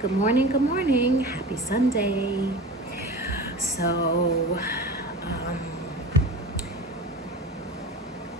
Good morning, good morning. Happy Sunday. So, um,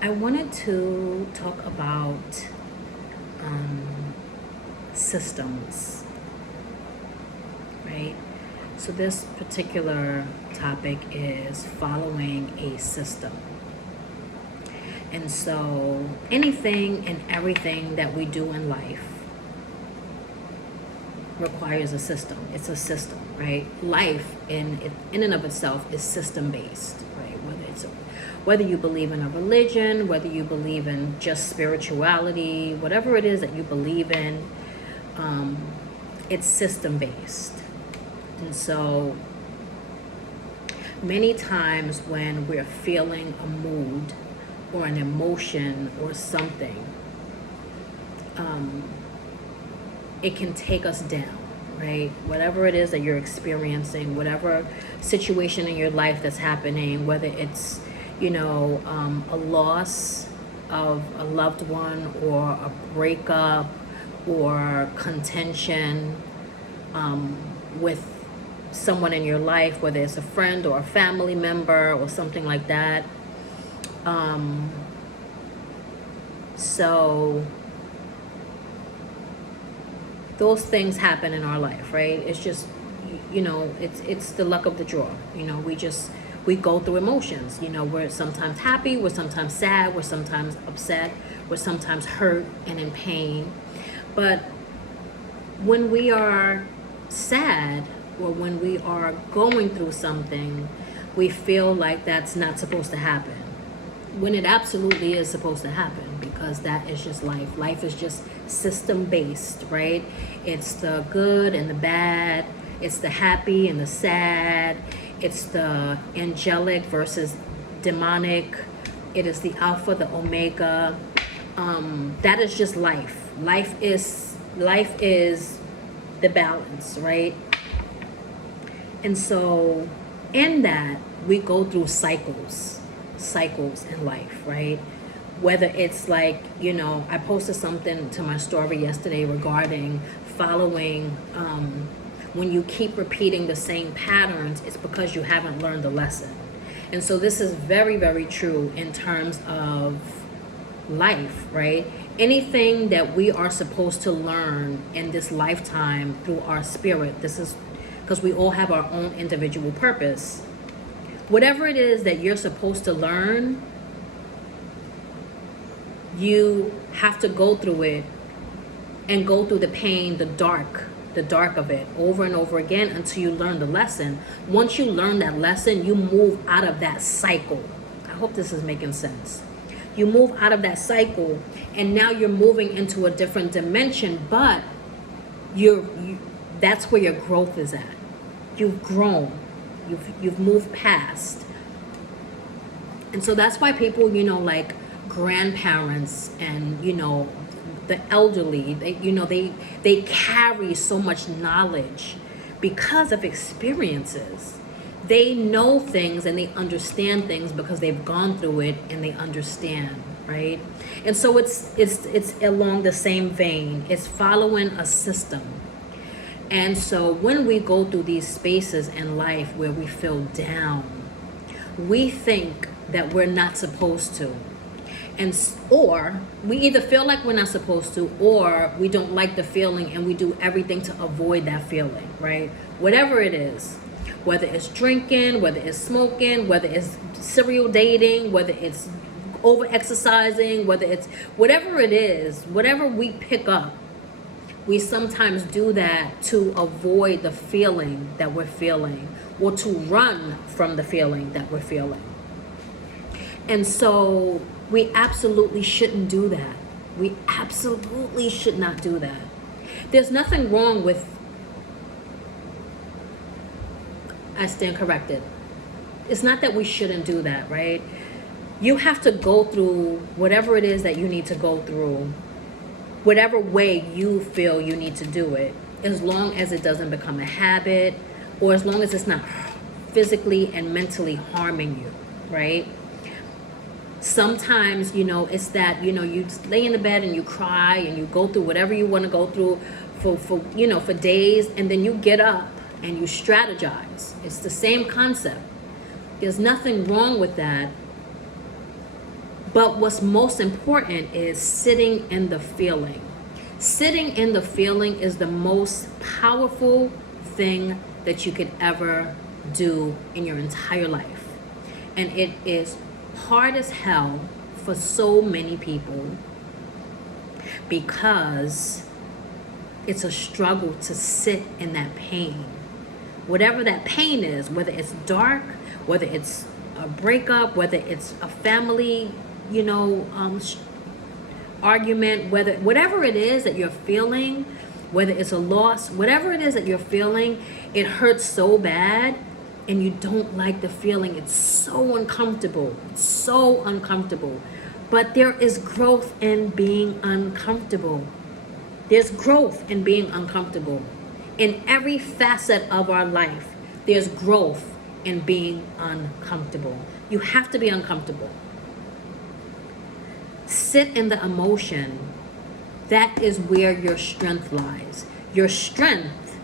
I wanted to talk about systems, right? So, this particular topic is following a system. And so, anything and everything that we do in life requires a system. It's a system, right? Life in and of itself is system based, right? Whether you believe in a religion, whether you believe in just spirituality, whatever it is that you believe in, it's system based. And so many times when we're feeling a mood or an emotion or something, it can take us down, right? Whatever it is that you're experiencing, whatever situation in your life that's happening, whether it's, a loss of a loved one or a breakup or contention with someone in your life, whether it's a friend or a family member or something like that. So those things happen in our life, right? It's just, it's the luck of the draw. We go through emotions. We're sometimes happy, we're sometimes sad, we're sometimes upset, we're sometimes hurt and in pain. But when we are sad or when we are going through something, we feel like that's not supposed to happen, when it absolutely is supposed to happen, because that is just life. Life is just system based, right? It's the good and the bad, it's the happy and the sad, it's the angelic versus demonic, it is the alpha, the omega. That is just life. Life is the balance, right? And so in that, we go through cycles in life, right? Whether it's like, I posted something to my story yesterday regarding following, when you keep repeating the same patterns, it's because you haven't learned the lesson. And so this is very, very true in terms of life, right? Anything that we are supposed to learn in this lifetime through our spirit, this is because we all have our own individual purpose. Whatever it is that you're supposed to learn, you have to go through it and go through the pain, the dark of it over and over again until you learn the lesson. Once you learn that lesson, you move out of that cycle. I hope this is making sense. You move out of that cycle and now you're moving into a different dimension, but that's where your growth is at. You've grown. You've moved past. And so that's why people, like grandparents and, the elderly, they carry so much knowledge because of experiences. They know things and they understand things because they've gone through it and they understand, right? And so it's along the same vein. It's following a system. And so when we go through these spaces in life where we feel down, we think that we're not supposed to. Or we either feel like we're not supposed to, or we don't like the feeling and we do everything to avoid that feeling, right? Whatever it is, whether it's drinking, whether it's smoking, whether it's serial dating, whether it's over exercising, whether it's whatever it is, whatever we pick up, we sometimes do that to avoid the feeling that we're feeling or to run from the feeling that we're feeling. And so we absolutely shouldn't do that. We absolutely should not do that. There's nothing wrong with, I stand corrected. It's not that we shouldn't do that, right? You have to go through whatever it is that you need to go through, whatever way you feel you need to do it, as long as it doesn't become a habit or as long as it's not physically and mentally harming you, right? Sometimes, it's that, you lay in the bed and you cry and you go through whatever you want to go through for days, and then you get up and you strategize. It's the same concept. There's nothing wrong with that. But what's most important is sitting in the feeling. Sitting in the feeling is the most powerful thing that you could ever do in your entire life. And it is hard as hell for so many people because it's a struggle to sit in that pain. Whatever that pain is, whether it's dark, whether it's a breakup, whether it's a family, argument, whatever it is that you're feeling, whether it's a loss, whatever it is that you're feeling, it hurts so bad and you don't like the feeling. It's so uncomfortable. It's so uncomfortable. But there is growth in being uncomfortable. There's growth in being uncomfortable. In every facet of our life, there's growth in being uncomfortable. You have to be uncomfortable. Sit in the emotion. That is where your strength lies. Your strength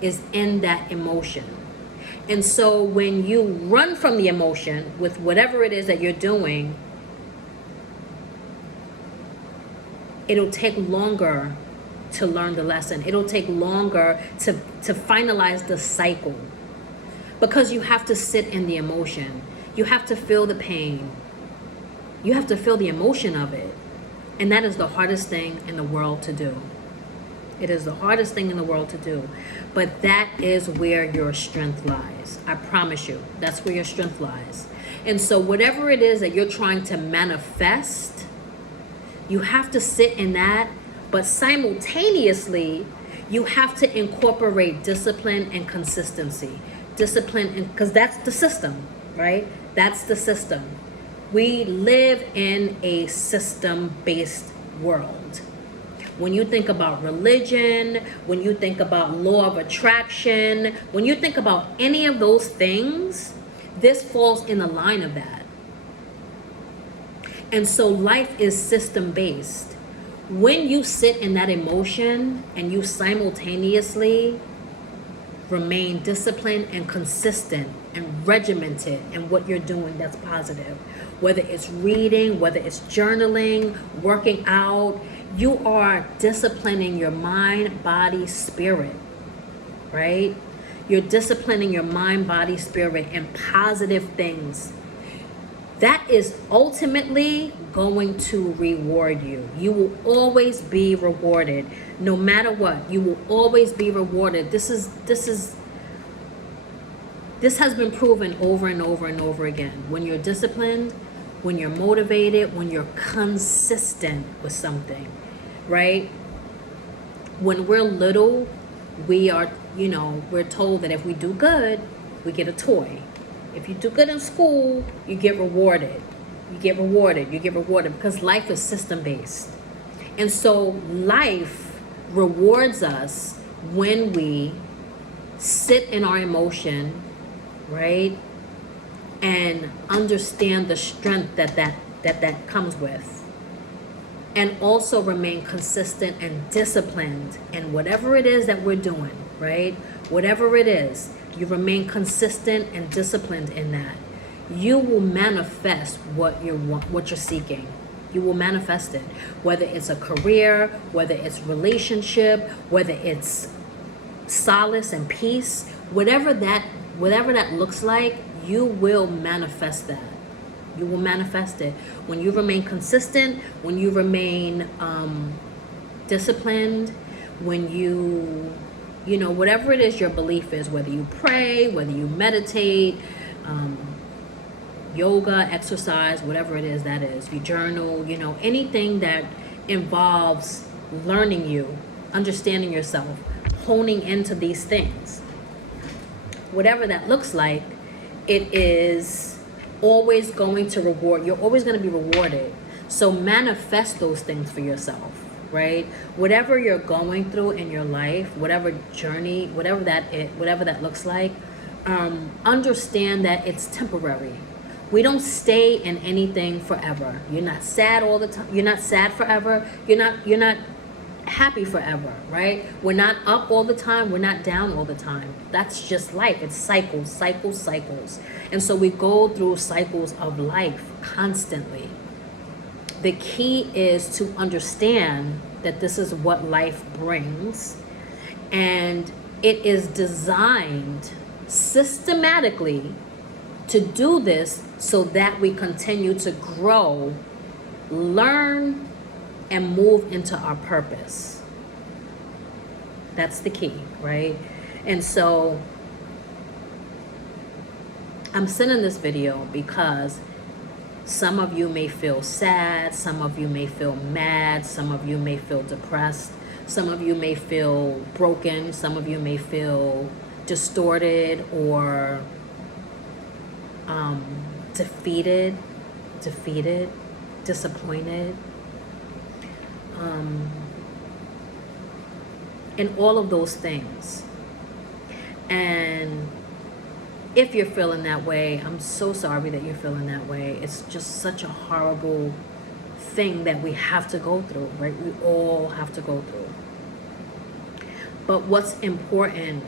is in that emotion. And so when you run from the emotion with whatever it is that you're doing, it'll take longer to learn the lesson. It'll take longer to finalize the cycle, because you have to sit in the emotion. You have to feel the pain. You have to feel the emotion of it. And that is the hardest thing in the world to do. It is the hardest thing in the world to do. But that is where your strength lies. I promise you, that's where your strength lies. And so whatever it is that you're trying to manifest, you have to sit in that, but simultaneously, you have to incorporate discipline and consistency. Discipline, because that's the system, right? That's the system. We live in a system-based world. When you think about religion, when you think about law of attraction, when you think about any of those things, this falls in the line of that. And so life is system-based. When you sit in that emotion and you simultaneously remain disciplined and consistent and regimented in what you're doing that's positive, whether it's reading, whether it's journaling, working out, you are disciplining your mind, body, spirit, right? You're disciplining your mind, body, spirit in positive things. That is ultimately going to reward you. You will always be rewarded. No matter what, you will always be rewarded. This has been proven over and over and over again. When you're disciplined, when you're motivated, when you're consistent with something, right? When we're little, we're told that if we do good, we get a toy. If you do good in school, you get rewarded. You get rewarded because life is system-based. And so life rewards us when we sit in our emotion, right? And understand the strength that comes with. And also remain consistent and disciplined in whatever it is that we're doing, right? Whatever it is, you remain consistent and disciplined in that. You will manifest what you're seeking. You will manifest it. Whether it's a career, whether it's relationship, whether it's solace and peace, whatever that looks like, you will manifest that. You will manifest it. When you remain consistent, when you remain disciplined, when you whatever it is your belief is, whether you pray, whether you meditate, yoga, exercise, whatever it is that is, you journal, anything that involves learning you, understanding yourself, honing into these things. Whatever that looks like, it is always going to reward. You're always going to be rewarded. So manifest those things for yourself, right? Whatever you're going through in your life, whatever journey, whatever that looks like, understand that it's temporary. We don't stay in anything forever. You're not sad all the time. You're not sad forever. You're not happy forever, right? We're not up all the time. We're not down all the time. That's just life. It's cycles, cycles, cycles. And so we go through cycles of life constantly. The key is to understand that this is what life brings, and it is designed systematically to do this so that we continue to grow, learn, and move into our purpose. That's the key, right? And so I'm sending this video because some of you may feel sad, some of you may feel mad, some of you may feel depressed, some of you may feel broken, some of you may feel distorted or defeated, disappointed, and all of those things. And if you're feeling that way, I'm so sorry that you're feeling that way. It's just such a horrible thing that we have to go through, right? We all have to go through. But what's important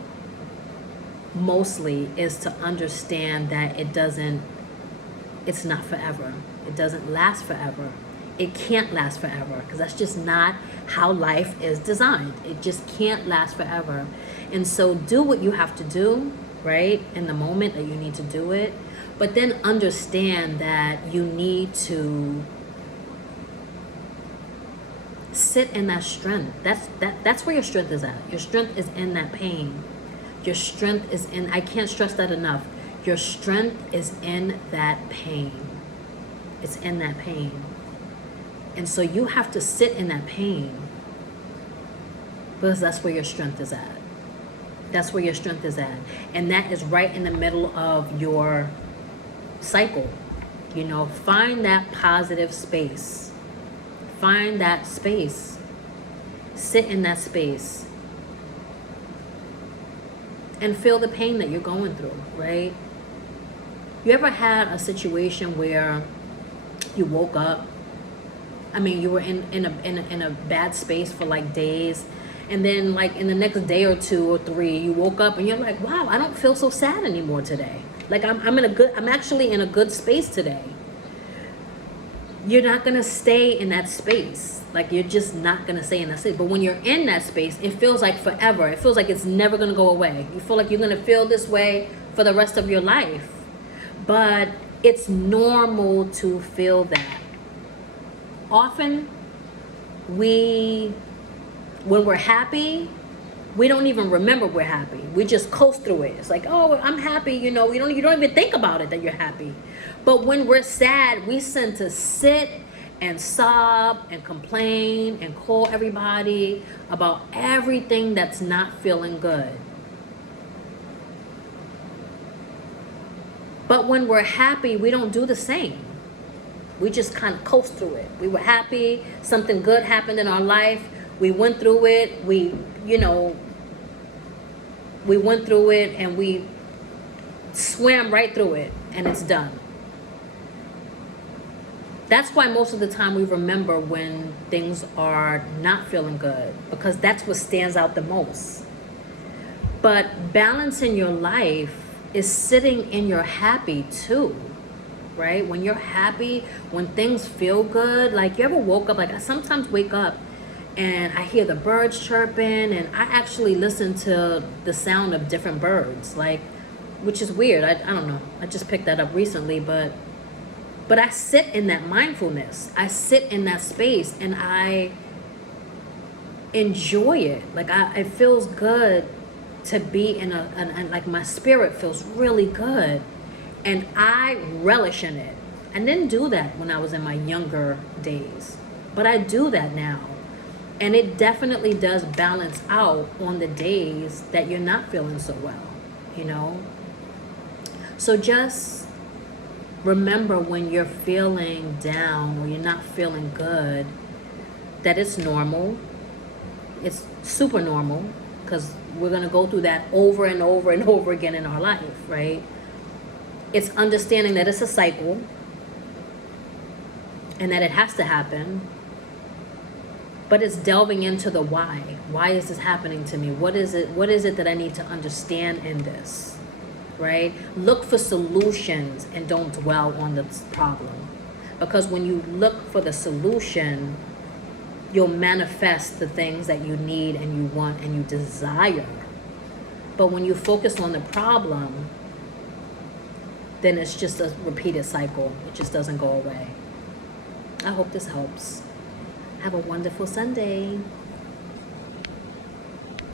mostly is to understand that it's not forever. It doesn't last forever. It can't last forever because that's just not how life is designed. It just can't last forever. And so do what you have to do, right? In the moment that you need to do it. But then understand that you need to sit in that strength. That's where your strength is at. Your strength is in that pain. Your strength is in, I can't stress that enough. Your strength is in that pain. It's in that pain. And so you have to sit in that pain because that's where your strength is at. That's where your strength is at. And that is right in the middle of your cycle. You know, find that positive space. Find that space. Sit in that space. And feel the pain that you're going through, right? You ever had a situation where you woke up, you were in a bad space for like days, and then like in the next day or 2 or 3, you woke up and you're like, wow, I don't feel so sad anymore today. Like I'm actually in a good space today. You're not gonna stay in that space. Like you're just not gonna stay in that space. But when you're in that space, it feels like forever. It feels like it's never gonna go away. You feel like you're gonna feel this way for the rest of your life. But it's normal to feel that. Often when we're happy, we don't even remember we're happy. We just coast through it. It's like, oh, I'm happy, you don't even think about it that you're happy. But when we're sad, we tend to sit and sob and complain and call everybody about everything that's not feeling good. But when we're happy, we don't do the same. We just kind of coast through it. We were happy, something good happened in our life, we went through it, we went through it and we swam right through it and it's done. That's why most of the time we remember when things are not feeling good, because that's what stands out the most. But balance in your life is sitting in your happy too, right? When you're happy, when things feel good, like you ever woke up, like I sometimes wake up and I hear the birds chirping and I actually listen to the sound of different birds, like, which is weird. I don't know. I just picked that up recently, but I sit in that mindfulness. I sit in that space and I enjoy it. Like it feels good to be in like my spirit feels really good and I relish in it. I didn't do that when I was in my younger days, but I do that now. And it definitely does balance out on the days that you're not feeling so well, So just remember when you're feeling down or you're not feeling good, that it's normal. It's super normal because we're going to go through that over and over and over again in our life, right? It's understanding that it's a cycle and that it has to happen. But it's delving into the why. Why is this happening to me? What is it that I need to understand in this? Right? Look for solutions and don't dwell on the problem. Because when you look for the solution, you'll manifest the things that you need and you want and you desire. But when you focus on the problem, then it's just a repeated cycle. It just doesn't go away. I hope this helps. Have a wonderful Sunday.